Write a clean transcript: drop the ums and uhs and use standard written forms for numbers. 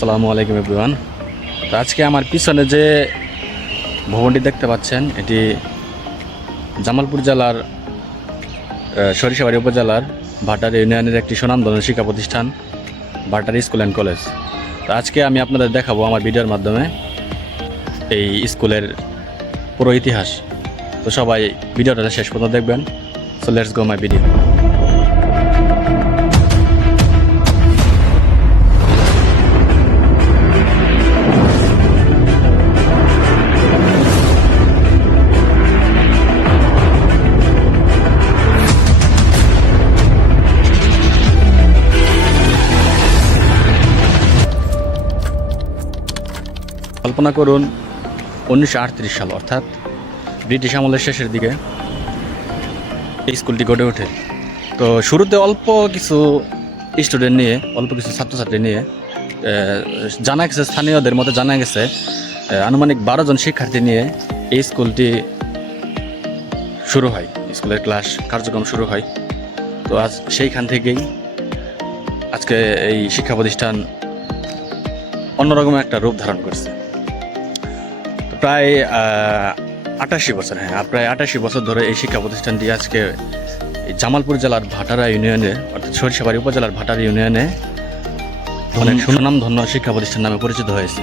আসসালামু আলাইকুম এভরিওয়ান। তো আজকে আমার পিছনে যে ভবনটি দেখতে পাচ্ছেন এটি জামালপুর জেলার সরিষাবাড়ি উপজেলার ভাটার ইউনিয়নের একটি সুনামধন্য শিক্ষা প্রতিষ্ঠান ভাটার স্কুল অ্যান্ড কলেজ। তো আজকে আমি আপনাদের দেখাবো আমার ভিডিওর মাধ্যমে এই স্কুলের পুরো ইতিহাস। তো সবাই ভিডিওটা শেষ পর্যন্ত দেখবেন। So let's go my video. কল্পনা করুন 1938 সাল অর্থাৎ ব্রিটিশ আমলের শেষের দিকে এই স্কুলটি গড়ে ওঠে। তো শুরুতে অল্প কিছু স্টুডেন্ট নিয়ে, অল্প কিছু ছাত্রছাত্রী নিয়ে জানা গেছে, স্থানীয়দের মধ্যে জানা গেছে আনুমানিক 12 জন শিক্ষার্থী নিয়ে এই স্কুলটি শুরু হয়, স্কুলের ক্লাস কার্যক্রম শুরু হয়। তো আজ সেইখান থেকেই আজকে এই শিক্ষা প্রতিষ্ঠান অন্যরকম একটা রূপ ধারণ করছে। প্রায় 88 বছর, প্রায় 88 বছর ধরে এই শিক্ষা প্রতিষ্ঠানটি আজকে জামালপুর জেলার ভাটারা ইউনিয়নে অর্থাৎ সরিষাবাড়ি উপজেলার ভাটারা ইউনিয়নে অনেক সুনামধন্য শিক্ষা প্রতিষ্ঠান নামে পরিচিত হয়েছে।